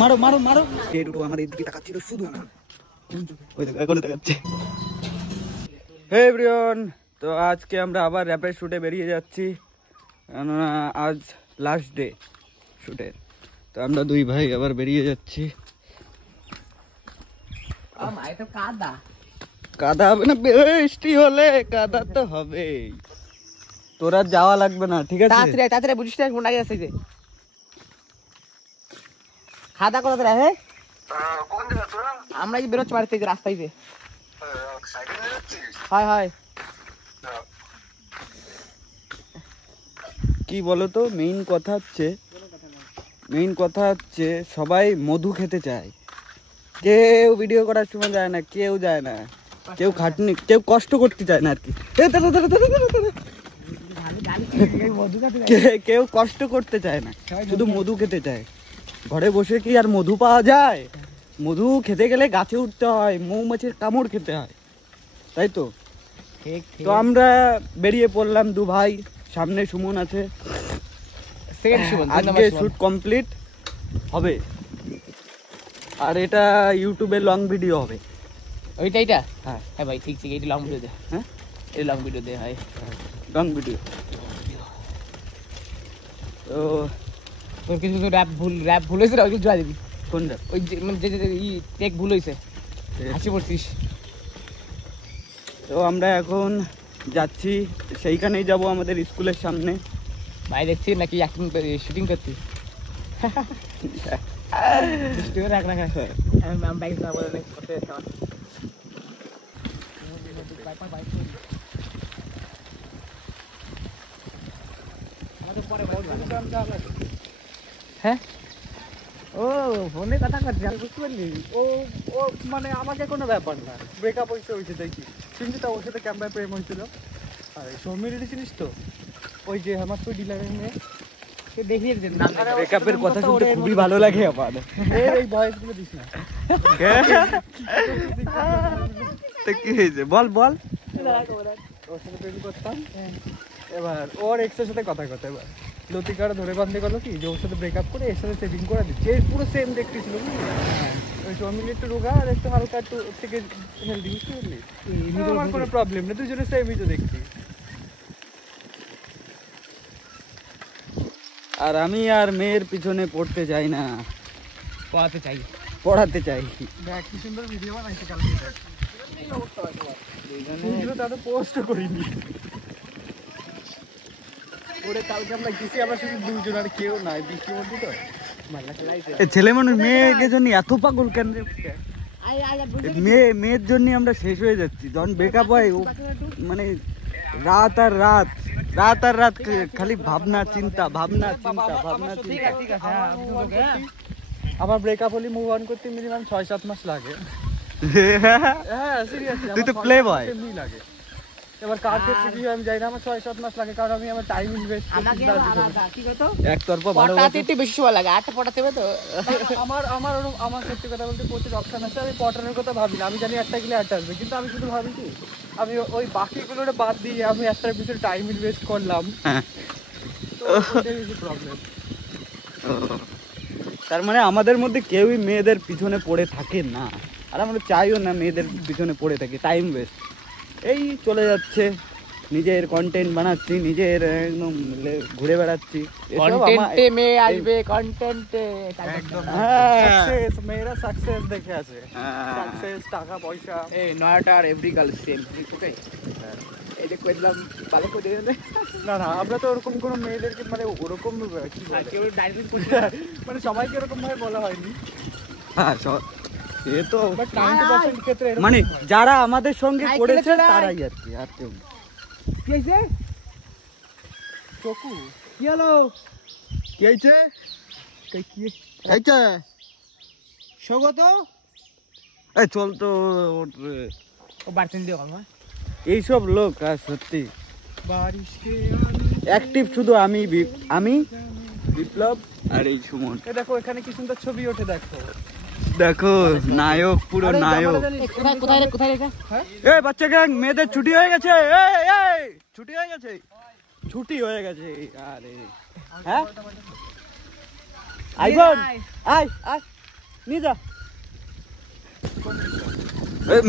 মারো মারো মারো। এই দুটো আমাদের দিকে তাকাচ্ছিল শুধু, ওই দেখো এখন তাকাচ্ছে। হে এভরিওয়ান, তো আজকে আমরা আবার র্যাপের শুটে বেরিয়ে যাচ্ছি, কেননা আজ লাস্ট ডে শুটের। তো আমরা দুই ভাই আবার বেরিয়ে যাচ্ছি। কাদা হবে না, বৃষ্টি হলে কাদা তো হবে। তোরা যাওয়া লাগবে না, ঠিক আছে? তাড়াতাড়ি বুঝিস না কোন আগে আছে যে খাদা কোথা থেকে হে? কোন জায়গা তোরা? আমরা এই বেরোচ্ছি বাড়ি থেকে রাস্তায় যে। সাইকেল নিয়ে যাচ্ছিস? হয় হয়। কি বলতো, মেইন কথা হচ্ছে সবাই মধু খেতে চায়। কেউ ভিডিও করার সময় যায় না, কেউ যায় না, কেউ খাটনি, কেউ কষ্ট করতে চায় না আর কি। কেউ কষ্ট করতে চায় না, শুধু মধু খেতে চায়। ঘরে বসে কি আর মধু পাওয়া যায়? মধু খেতে গেলে গাছে উঠতে হয়, মৌমাছির কামড় খেতে হয়, তাই তো? তো আমরা বেরিয়ে পড়লাম দু ভাই, সামনে সুমন আছে। আজকে শুট কমপ্লিট হবে, আর এটা ইউটিউবে লং ভিডিও হবে। ওইটাইটা? হ্যাঁ হ্যাঁ ভাই, ঠিক ঠিক, এইটা লং ভিডিও দে। হ্যাঁ, এই লং ভিডিও দে। হয় লং ভিডিও। তো তোর কিছু র‍্যাপ ভুল হয়েছে, ওই জোয়া দিবি। কোন র‍্যাপ? ওই যে মানে যে টেক ভুল হয়েছে, হাসি পড়ছিস। তো আমরা এখন যাচ্ছি, সেইখানেই যাব, আমাদের স্কুলের সামনে। ভাই দেখছি নাকি অ্যাক্টিং শুটিং করছি। রাখ রাখ, আমি বাইক চালাবো করতে যাচ্ছি। হ্যাঁ, ও ফোনে কথা করছি, বুঝতে পারলি? ও ও মানে আমাকে কোনো ব্যাপার না, ব্রেকআপ হয়েছে দেখি, কিন্তু ওর সাথে ক্যামেরায় প্রেম হয়েছিল। আর সৌমিলিটি চিনিস তো, ওই যে আমার তো ডিলারের মেয়ে, ব্রেকআপের কথা শুনতে খুবই ভালো লাগে আমার। এই ভয়েস গুলো দিস না। কি হয়েছে বল বল। ওর সাথে প্রেম করতাম, এবার ওর এক্সের সাথে কথা কথা, এবার লতিকার ধরে বান্ধে গেল কি যে ওর সাথে ব্রেকআপ করে এর সাথে সেটিং করে দিচ্ছে। পুরো সেম দেখতে ছিল, ওই সৌমিলি একটু রোগা আর একটু হালকা, একটু থেকে হেলদি, বুঝতে পারলি? আমার কোনো প্রবলেম নেই, দুজনে সেমই তো দেখছি। আর আমি আর মেয়ের পিছনে পড়তে চাই না, পড়াতে চাই। দেখ কি সুন্দর ভিডিও বানাইছে কালকে, তাতে পোস্ট করিনি। ওরে কালকে আমরা গেছি, আমরা শুধু দুজন, আর কেউ নাই বৃষ্টির মধ্যে। তো ছেলে মানুষ মেয়েকে জন্য এত পাগল কেন? মেয়ের জন্য আমরা শেষ হয়ে যাচ্ছি। যখন ব্রেকআপ হয় মানে রাত আর রাত খালি ভাবনা চিন্তা। আমার ব্রেকআপ হলে মুভ অন করতে মিনিমাম 6-7 মাস লাগে। হ্যাঁ সিরিয়াসলি, তুই তো প্লে বয় লাগে। এবার কার ক্ষেত্রে কি আমি জানি না, আমার 6-7 মাস লাগে, কারণ আমি আমার টাইম ইনভেস্ট করি। একতরফা ভালোবাসা একটু বেশি সময় লাগে, আটটা পটাতে হবে তো। আমার সত্যি কথা বলতে প্রচুর অপশন আছে, আমি পটানোর কথা ভাবি না। আমি জানি একটা গেলে একটা আসবে, কিন্তু আমি শুধু ভাবি কি আমি ওই বাকিগুলোর বাদ দিয়ে আমি একটার পিছনে টাইম ইনভেস্ট করলাম। তো ওটাই বেশি প্রবলেম। তার মানে আমাদের মধ্যে কেউই মেয়েদের পিছনে পড়ে থাকে না, আর আমরা চাইও না মেয়েদের পিছনে পড়ে থাকি। টাইম ওয়েস্ট, এই চলে যাচ্ছে, নিজের কন্টেন্ট বানাচ্ছি, নিজের একদম ঘুরে বেড়াচ্ছি। কন্টেন্টে মেয়ে আসবে, কন্টেন্টে সাকসেস, মেয়েরা সাকসেস দেখে আছে, সাকসেস, টাকা পয়সা। এই নয়াটার এভরি গার্ল সেম, ওকে? এই যে কইলাম ভালো করে দেন না, আমরা তো ওরকম কোনো মেয়েদেরকে মানে ওরকম কি বলে মানে সবাইকে এরকম ভাবে বলা হয়নি। হ্যাঁ, এ তো 90% ক্ষেত্রে মানে যারা আমাদের সঙ্গে করেছে তারাই আর কি, আর কেউ। কি হইছে? চকু কি হলো? কি হইছে? কি হইছে? স্বাগত। এই চল তো, ও বার্থডে দিও কাল। এইসব লোক আর সত্যি অ্যাক্টিভ শুধু আমি বিপ্লব আর এই সুমন। দেখো এখানে কি সুন্দর ছবি ওঠে, দেখো নায়ক, পুরো নায়ক। কোথায় রেখা? এই বাচ্চা গ্যাং, মেয়েদের ছুটি হয়ে গেছে, ছুটি হয়ে গেছে। আরে হ্যাঁ, আইবন আয় আয় নিয়ে যা।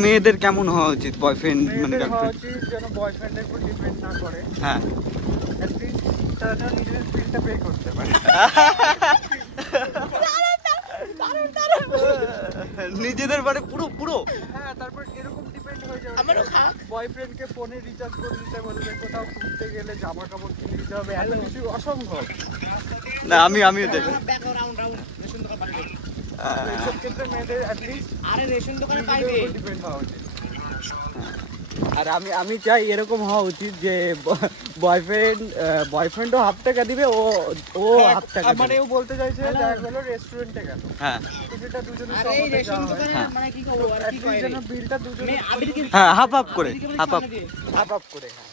মেয়েদের কেমন হওয়া উচিত বয়ফ্রেন্ড মানে হওয়া উচিত যেন বয়ফ্রেন্ডের উপর ডিপেন্ড না করে। হ্যাঁ তারা যেন নিজের ফিলটা পে করতে পারে। নিজেদের মানে পুরো পুরো হ্যাঁ তারপর এরকম ডিপেন্ড হয়ে যাবে বয়ফ্রেন্ডকে ফোনে রিচার্জ করে দিতে বলবে, কোথাও ঘুরতে গেলে জামা কাপড় কিনে দিতে হবে, এত কিছু অসম্ভব। না আমিও দেখি এইসব ক্ষেত্রে মেয়েদের অ্যাটলিস্ট রেশন দোকানে ডিপেন্ড হওয়া উচিত। আর আমি চাই এরকম হওয়া উচিত যে বয়ফ্রেন্ডও হাফ টাকা দিবে, ও হাফ টাকা মানে ও বলতে চাইছে দেখা গেল রেস্টুরেন্টে গেল, হ্যাঁ কিছুটা দুজনে সহমতে যাওয়া হয়, মানে কি করব আর কি যেন বিলটা দুজনে হ্যাঁ হাফ করে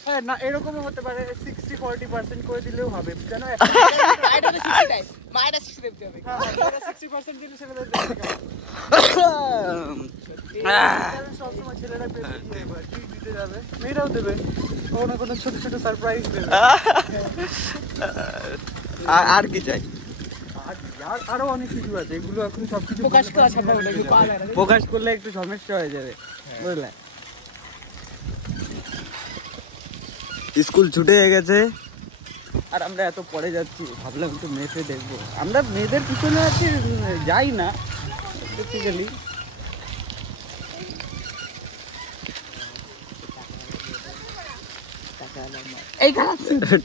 হ্যাঁ না এরকমও হতে পারে 60-40% করে দিলেও হবে, জানো মাইটা 60 দেয়, মাইটা 60 দিতে হবে। হ্যাঁ 60% দিলে সেটা দেবে। সবসময় ছেলেরা বেশি দিতে যাবে, মেয়েরাও দেবে, কোনো না কোনো ছোট ছোট সারপ্রাইজ দেবে। আর কি চাই? আরো অনেক কিছু আছে, এগুলো এখন সবকিছু প্রকাশ করলে একটু সমস্যা হয়ে যাবে, বুঝলে? স্কুল ছুটে হয়ে গেছে আর আমরা এত পরে যাচ্ছি, ভাবলাম একটু মেয়েকে দেখবো। আমরা মেয়েদের পিছনে আছি, যাই না বেসিক্যালি।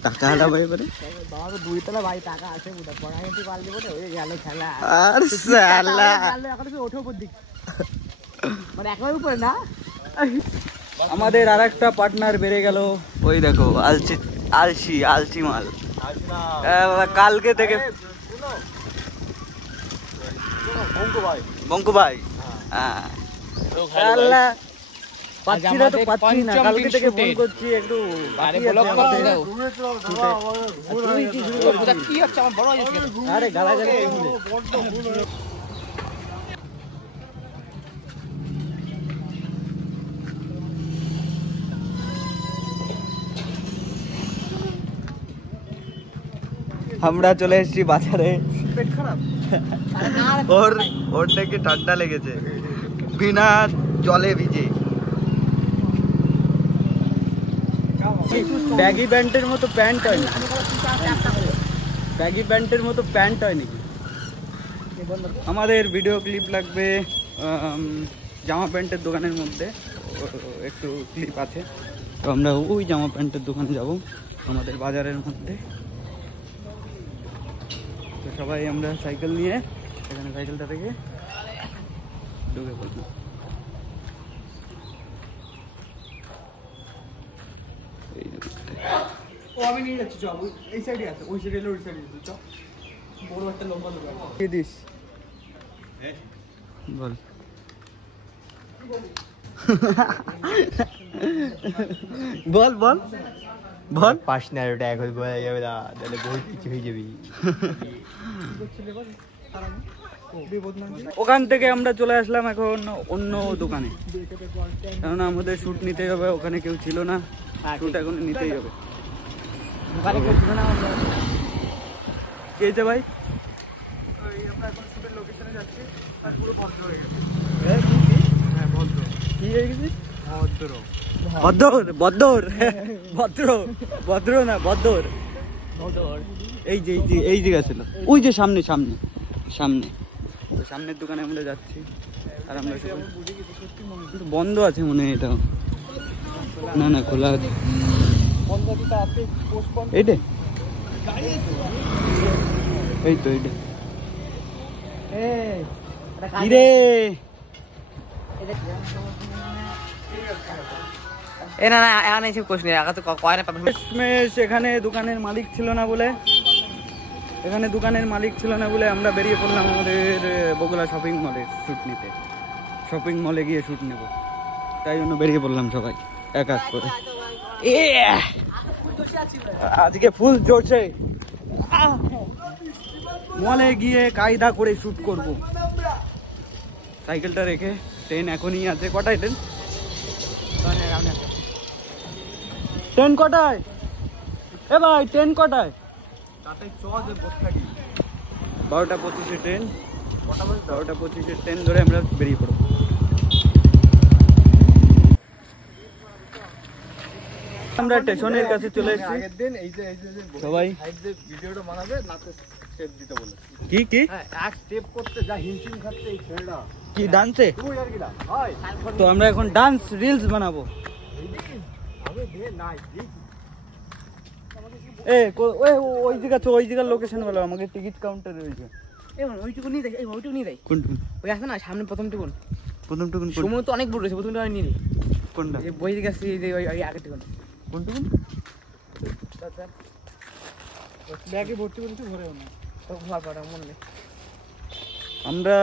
টাকা হারাবো এবারে। বাবা তো 2 তলা ভাই, টাকা আছে বুঝা, পড়াইতে পারলি বলে হয়ে গেল খেলা। আর শালা এখন তো ওঠে উপর দিক, মানে একবার উপরে না। আমাদের আরেকটা পার্টনার বেড়ে গেল, ওই দেখো আলসি মাল। কালকে থেকে বঙ্কু ভাই হ্যাঁ পাচ্ছি না তো পাচ্ছি না, কালকে থেকে ফোন করছি একটু আরে ব্লক করে দাও। তুই কি শুরু করছিস? কি হচ্ছে আমার বড় হয়ে যাচ্ছে। আরে গালাগালি আমরা চলে এসেছি বাজারে। পেট খারাপ, ওর নাকি ঠান্ডা লেগেছে, বিনা জলে ভিজে। ব্যাগি প্যান্টের মতো প্যান্ট হয় না, ব্যাগি প্যান্টের মতো প্যান্ট হয় নাকি? আমাদের ভিডিও ক্লিপ লাগবে জামা প্যান্টের দোকানের মধ্যে, একটু ক্লিপ আছে, তো আমরা ওই জামা প্যান্টের দোকানে যাব আমাদের বাজারের মধ্যে। তো সবাই আমরা সাইকেল নিয়ে এখানে সাইকেলটা থেকে ঢুকে পড়লাম। ও আমি নিয়ে যাচ্ছি, চল এই সাইডে আছে, ওই সাইডে এলে ওই সাইডে আছে, চল বড় একটা লম্বা দোকান দিয়ে this. Ball ball ball ball, personal ওটা এখন বলা যাবে না, তাহলে বহুত কিছু হয়ে যাবে। ওখান থেকে আমরা চলে আসলাম এখন অন্য দোকানে, কারণ আমাদের শুট নিতে হবে, ওখানে কেউ ছিল না, শুট এখন নিতেই হবে। দোকানে কেউ ছিল না, কে আছে ভাই? আমরা এখন শুটের লোকেশনে যাচ্ছি, আর পুরো বন্ধ হয়ে গেছে। হ্যাঁ বন্ধ। কি হয়ে গেছে? ভদ্র না বদ্দর। এই যে ছিল, ওই যে সামনে তো সামনের দোকানে আমরা যাচ্ছি। আর আমরা বন্ধ আছে মনে হয়, এটা না খোলা আছে। এইটা এই তো এইটা কিরে এখানে দোকানের মালিক ছিল না বলে আমরা বেরিয়ে পড়লাম আমাদের বগুড়া শপিং মলে শুট নিতে। শপিং মলে গিয়ে শুট নেব, তাই জন্য বেরিয়ে পড়লাম সবাই এক এক করে। আজকে ফুল জোরছে, মলে গিয়ে কায়দা করে শুট করব। সাইকেলটা রেখে, ট্রেন এখনই আছে। কটায় ট্রেন? ট্রেন কটায়? এ ভাই ট্রেন কটায়? 12:25 ট্রেন, 12:25 ট্রেন ধরে আমরা বেরিয়ে পড়বো। আমরা স্টেশনের কাছে চলে এসেছি। আগের দিন এই যে সবাই ভিডিওটা বানাবে নাচে স্টেপ দিতে বলে। কি কি হ্যাঁ, এক স্টেপ করতে যা হিমশিম খাচ্ছে এই ছেলেটা। কি ডান্সে? তুই আর কি না ভাই, তো আমরা এখন ডান্স রিলস বানাবো। আমি দে নাই ওই জায়গার লোকেশন বলো আমাকে, টিকিট কাউন্টার রয়েছে। ওইটুকু নিয়ে দেয়, ওইটুকু নিয়ে দেয়। কোনটুকু? ওই আছে না সামনে প্রথমটুকু, প্রথমটুকু? সময় তো অনেক বড় রয়েছে, প্রথমটা নিয়ে নিই। কোনটা? এই বই দিকে আসছি, এই যে ওই আগেরটুকু। কোনটুকু? ব্যাগে ভর্তি করতে ভরেও না। মনে নেই, আমরা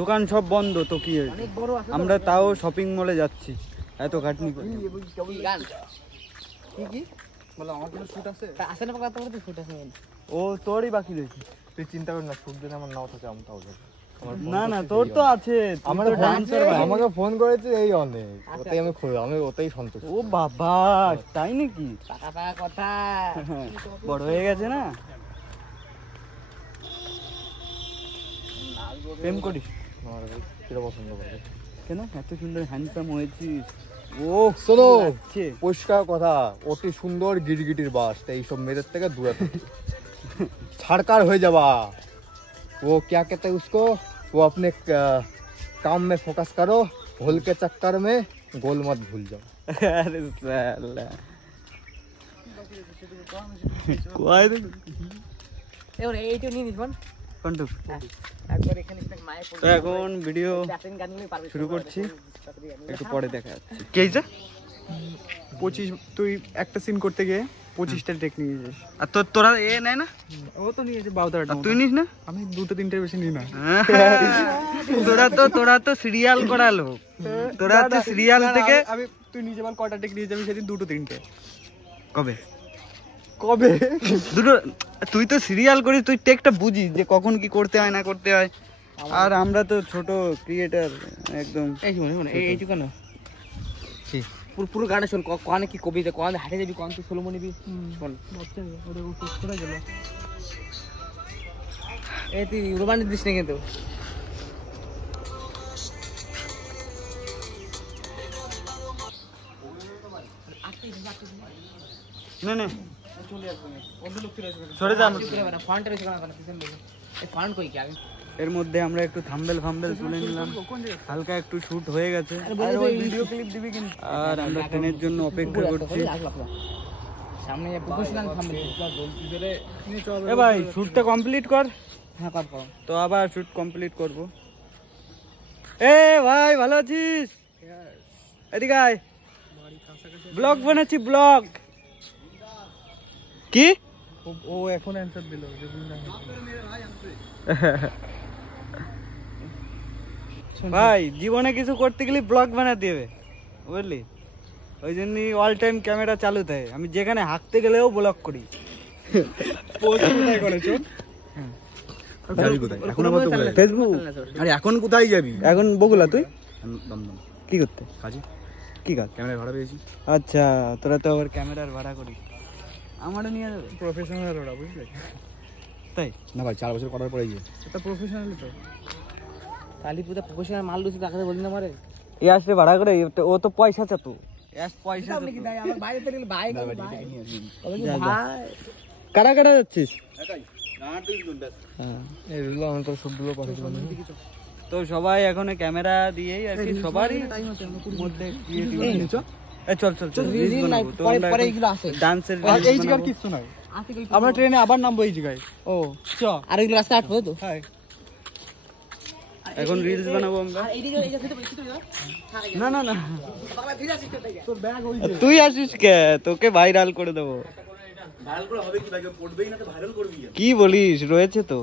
দোকান সব বন্ধ তো কি হয়েছে? অনেক বড় আছে। আমরা তাও শপিং মলে যাচ্ছি এত খাটনি করে। গান কি বলো আমার কোনো শুট আছে? তা আসে না পাকা, তোমার তো ফুট আছে। ও তোরই বাকি রয়েছে। তুই চিন্তা কর না, শুট যদি আমার নাও থাকে আমি তাও যাবো। না না তোর তো আছে, আমার ডান্সার। আমাকে ফোন করেছে এই অনেক, ওটাই আমি ওটাই সন্তুষ্ট। ও বাবা তাই নাকি? পাকা পাকা কথা। বড় হয়ে গেছে না? প্রেম করিস? আমার কিরা পছন্দ করে কেন এত সুন্দর হ্যান্ডসাম হয়েছিস? ও শোনো, আচ্ছা পরিষ্কার কথা, অতি সুন্দর গিরগিটির বাস, তাই এইসব মেয়েদের থেকে দূরে থাকো। ছাড়কার হয়ে যাবা। वो क्या कहते हैं उसको, वो अपने काम में फोकस करो, भूल के चक्कर में गोल मत भूल जाओ। अरे साला কোয়াই রে এবার এইটা নিয়ে নিস বোন। কোনটু? একবার এখানে মায়ের তো এখন ভিডিও গান নিয়ে পারবে শুরু করছি, একটু পরে দেখা যাচ্ছে। কি হইছে? 25 তুই একটা সিন করতে গিয়ে 25টা টেক নিয়েছিস। আর তোরা এ নেয় না? ও তো নিয়েছে 12টা। আর তুই নিস না? আমি 2-3টা বেশি নিই না। তোরা তো সিরিয়াল করা লোক, তোরা তো সিরিয়াল থেকে। আমি তুই নিজে বল কয়টা টেক নিয়ে যাবি সেদিন? 2-3টে। কবে কবে? দুটো? তুই তো সিরিয়াল করিস, তুই টেকটা বুঝিস যে কখন কি করতে হয় না করতে হয়। আর আমরা তো ছোট ক্রিয়েটার একদম। এই শুন এইটুকু না, পুরো গানে শোন। কনে কি কবিতা, কনে হাঁটে যাবি, কন তুই সোলোমো নিবি, শোন। এই তুই রোমান্টিক দিস না কিন্তু। না না চলে আসবে, অন্য লোক চলে আসবে। সরে যা। ফন্ট রয়েছে না, পিছন দিকে এই ফন্ট কই কি আগে। এর মধ্যে আমরা একটু থাম্বেল তুলে নিলাম, হালকা একটু শুট হয়ে গেছে। ভিডিও ক্লিপ দিবি কিন্তু। আর আমরা ট্রেনের জন্য অপেক্ষা করছি। সামনে প্রফেশনাল থামবে। এ ভাই শুটটা কমপ্লিট কর। হ্যাঁ কর। তো আবার শুট কমপ্লিট করব। এ ভাই ভালো আছিস? এদিকে আয়, ব্লগ বানাচ্ছি ব্লগ। কি? ও এখন অ্যানসার দিল যে ভাই জীবনে কিছু করতে গেলে ব্লগ বানাতে হবে, বুঝলি? ওই জন্যই অল টাইম ক্যামেরা চালু থাকে। আমি যেখানে হাঁকতে গেলেও ব্লগ করি। ফেসবুক। আরে এখন কোথায় যাবি? এখন বগুলা। তুই দমদম কি করতে? কাজে। কি কাজ? ক্যামেরা ভাড়া পেয়েছি। আচ্ছা তোরা তো আবার ক্যামেরার ভাড়া করিস। আমারও নিয়ে যাবে? প্রফেশনাল ওরা, বুঝলি? তাই না ভাই 4 বছর করার পরেই যে এটা প্রফেশনাল তো। কালীপুজা প্রফেশনাল মাল লুচি টাকাতে বলি না মারে। এ আসলে ভাড়া করে, ও তো পয়সা চাতো। পয়সা আমার বাইরে থেকে ভাই কারা কারা যাচ্ছিস? এগুলো আমি তো সবগুলো পাঠিয়ে দিলাম। তো সবাই এখন ক্যামেরা দিয়েই আর কি, সবারই মধ্যে চল ডান্সের। এই জায়গার কিছু নাই, আমরা ট্রেনে আবার নামবো এই জায়গায়। ও চ আর এগুলো রাস্তা আটবো তো। হ্যাঁ এখন রিলস বানাবো আমরা। না না না তোর ব্যাগ ওই তুই আসিস কে? তোকে ভাইরাল করে দেবো। কি বলিস? রয়েছে তো।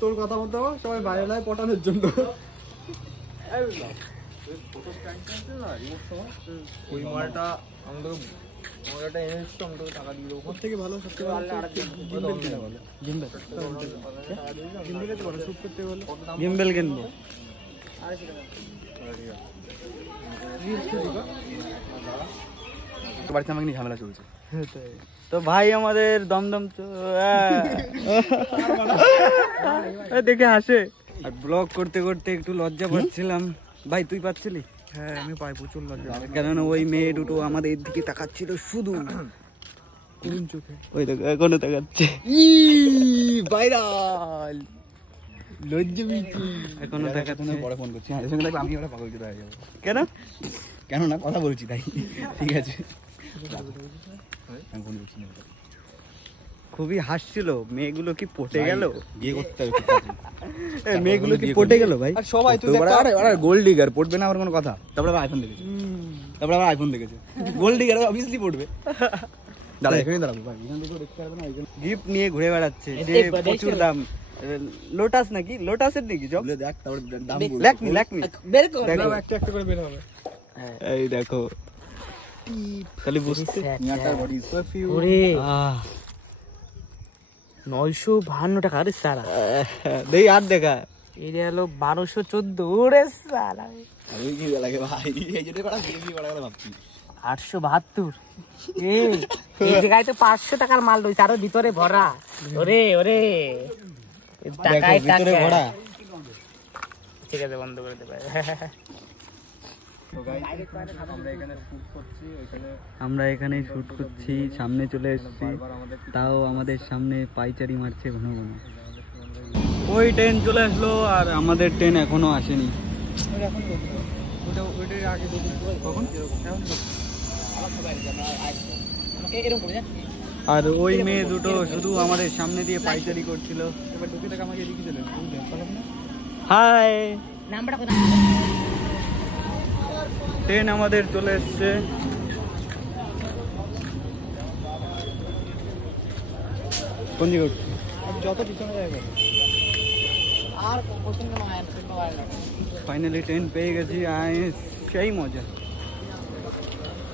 তোর কথা মতো সবাই বাইরে লাই পটানোর জন্য। ওই মালটা আমাদের একটা এনেছি, আমি তোকে টাকা দিয়ে দেবো। ওর থেকে ভালো সবচেয়ে ভালো গিম্বেল কিনা ভালো। গিম্বেল তো ভালো শুট করতে বলে। গিম্বেল কিনবো। বাড়িতে আমাকে নিয়ে ঝামেলা চলছে। তো ভাই আমাদের দমদম তো দেখে হাসে। আর ব্লগ করতে করতে একটু লজ্জা পাচ্ছিলাম। ভাই তুই পাচ্ছিলি? হ্যাঁ আমি পাই প্রচুর লজ্জা। কেননা ওই মেয়ে দুটো আমাদের দিকে তাকাচ্ছিল শুধু কোন চোখে? ওই দেখো এখনো তাকাচ্ছে। ভাইরাল লজ্জা মিটি এখনো তাকাচ্ছে। পরে ফোন করছি। এর সঙ্গে আমি ওরা পাগল হয়ে যাবো। কেন? কেন না কথা বলছি তাই। ঠিক আছে আমি ফোন করছি না। খুবই হাসছিল। মেয়েগুলো কি পটে গেল? বিয়ে করতে হবে। মেয়েগুলো কি পটে গেল ভাই? আর সবাই তুই আরে ওরা গোল্ড ডিগার পড়বে না আমার কোনো কথা। তারপরে আবার আইফোন দেখেছে। গোল্ড ডিগার অবভিয়াসলি পড়বে। দাঁড়া এখানেই দাঁড়াবো ভাই। এখান থেকে দেখতে পারবে না। গিফট নিয়ে ঘুরে বেড়াচ্ছে। যে প্রচুর দাম। লোটাস নাকি? লোটাসের নাকি জব? দেখ তারপরে দাম বল। ল্যাকমি বের কর। দেখো একটা একটা করে বের হবে। এই দেখো খালি বুঝতে মিয়াটার বডি পারফিউম। ওরে 952 টাকা। আরে সালা দেই আর দেখা। এটা হলো 1214। ওরে সালা আমি কি লাগে ভাই এই জন্য বড় বেশি বড় কথা ভাবছি। 872। এই জায়গায় তো 500 টাকার মাল রয়েছে আরো ভিতরে ভরা। ওরে ওরে টাকায় ভিতরে টাকা ভরা। ঠিক আছে বন্ধ করে দে ভাই। তো গাইস আমরা এখানে শুট করছি। ওইখানে আমরা এখানে শুট করছি। সামনে চলে এসেছি, তাও আমাদের সামনে পাইচারি মারছে ঘন ঘন। ওই ট্রেন চলে আসলো আর আমাদের ট্রেন এখনো আসেনি। ওইটার আগে কখন? এরকম করে যা। আর ওই মেয়ে দুটো শুধু আমাদের সামনে দিয়ে পাইচারি করছিল। এবার ঢুকে থেকে আমাকে এদিকে দিলেন। হাই, নাম্বারটা কোথায়? ট্রেন আমাদের চলে এসছে। কোন দিকে উঠছে? যত পিছনে যাবে আর কোশ্চেন কোনো আনসার পাওয়া না। ফাইনালি ট্রেন পেয়ে গেছি। সেই মজা।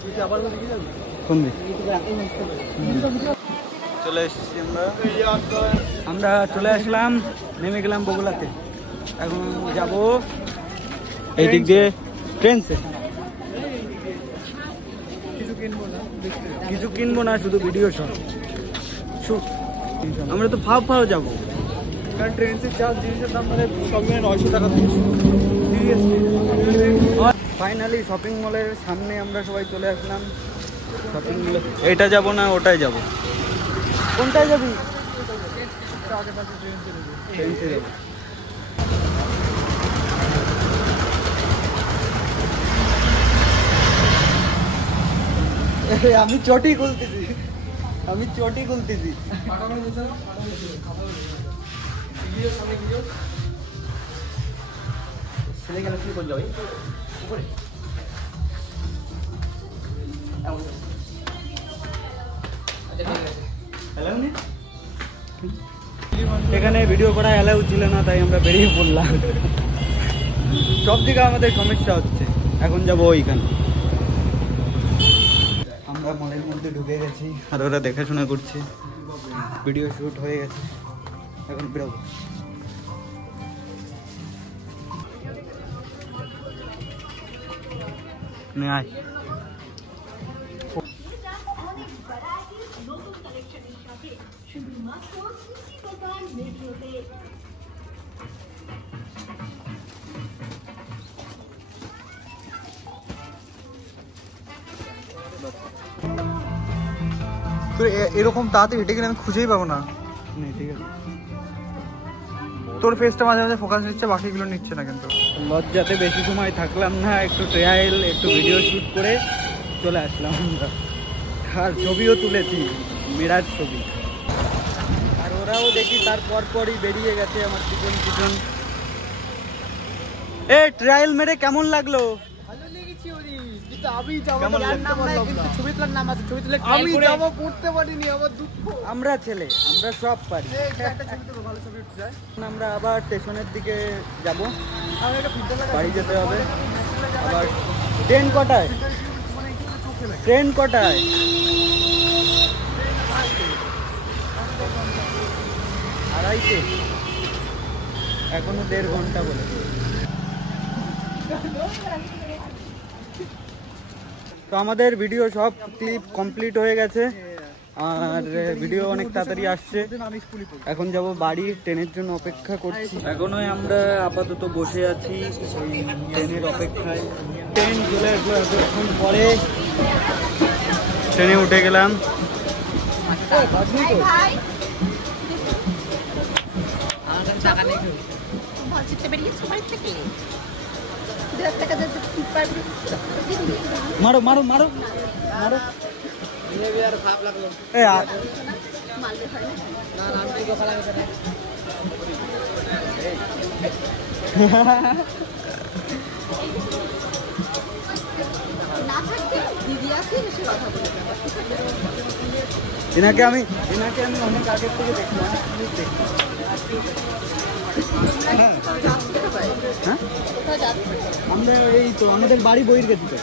তুই আবার ওদিকে যাবি? কোন দিক? চলে এসেছি আমরা চলে আসলাম, নেমে গেলাম বগুড়াতে। এখন যাব এই দিক দিয়ে ট্রেন সে। কিছু কিনবো না, শুধু ভিডিও শট। আমরা তো ফাও ফাও যাবো। কারণ ট্রেন সে চার জিনিসের দাম মানে সব মিলে 900 টাকা। সিরিয়াসলি ফাইনালি শপিং মলের সামনে আমরা সবাই চলে আসলাম। শপিং মলে এটা যাব না ওটাই যাব? কোনটায় যাবি? ট্রেনসে যাব। আমি চটি খুলতেছি, আমি চটি খুলতেছি। ছেলে গেলে কি করে যাবে? উপরে এখানে ভিডিও করা অ্যালাউ ছিল না, তাই আমরা বেরিয়ে পড়লাম। সব দিকে আমাদের সমস্যা হচ্ছে। এখন যাবো ওইখানে। আমরা মলের মধ্যে ঢুকে গেছি আর ওরা দেখাশোনা করছে। ভিডিও শুট হয়ে গেছে, এখন বেরোবো। আয় তো এরকম তাড়াতাড়ি হেঁটে গেলে আমি খুঁজেই পাবো না। ঠিক আছে, তোর ফেসটা মাঝে মাঝে ফোকাস নিচ্ছে, বাকিগুলো নিচ্ছে না। কিন্তু লজ্জাতে বেশি সময় থাকলাম না, একটু ট্রায়াল, একটু ভিডিও শুট করে চলে আসলাম আমরা। আর ছবিও তুলেছি, মেরার ছবি। আর ওরাও দেখি তার পরই বেরিয়ে গেছে আমার পিছন পিছন। ট্রায়াল মেরে কেমন লাগলো? ভালো লেগেছে ওরে, কিন্তু আমি যাবো কেমন লাগলো? ছবি তোলার নাম আছে, ছবি তুলে আমি যাবো করতে পারিনি, আমার দুঃখ। আমরা ছেলে, আমরা সব পারি। আমরা আবার স্টেশনের দিকে যাব, বাড়ি যেতে হবে। আবার ট্রেন কটায়? ট্রেন কটায়? আড়াইটে, এখনো 1.5 ঘন্টা বলে। তো আমাদের ভিডিও সব ক্লিপ কমপ্লিট হয়ে গেছে। আর ভিডিও অনেক তাড়াতাড়ি আসছে। এখন যাব বাড়ি, ট্রেনের জন্য অপেক্ষা করছি। এখনো আমরা আপাতত বসে আছি ট্রেনের অপেক্ষায়। ট্রেন চলে আসলো এতক্ষণ পরে, ট্রেনে উঠে গেলাম। মারো মারো মারো মারো। এনাকে আমি অনেক আগের থেকে দেখি, অনেক জিনিস দেখি। হ্যাঁ আমরা এই তো আমাদের বাড়ি বহির্গেছিতে।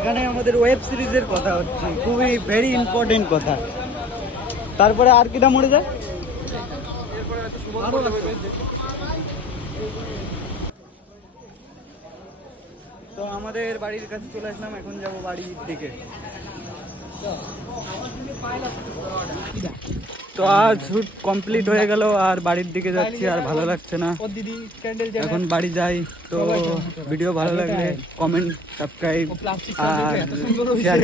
এখানে আমাদের ওয়েব সিরিজের কথা হচ্ছে, খুবই ভেরি ইম্পর্টেন্ট কথা। তারপরে আর কিটা মরে যায়। তো আমাদের বাড়ির কাছে চলে আসলাম, এখন যাব বাড়ির দিকে। তো আজ শুট কমপ্লিট হয়ে গেল, আর বাড়ির দিকে যাচ্ছি, আর ভালো লাগছে না। এখন বাড়ি যাই। তো ভিডিও ভালো লাগলে কমেন্ট, সাবস্ক্রাইব আর শেয়ার।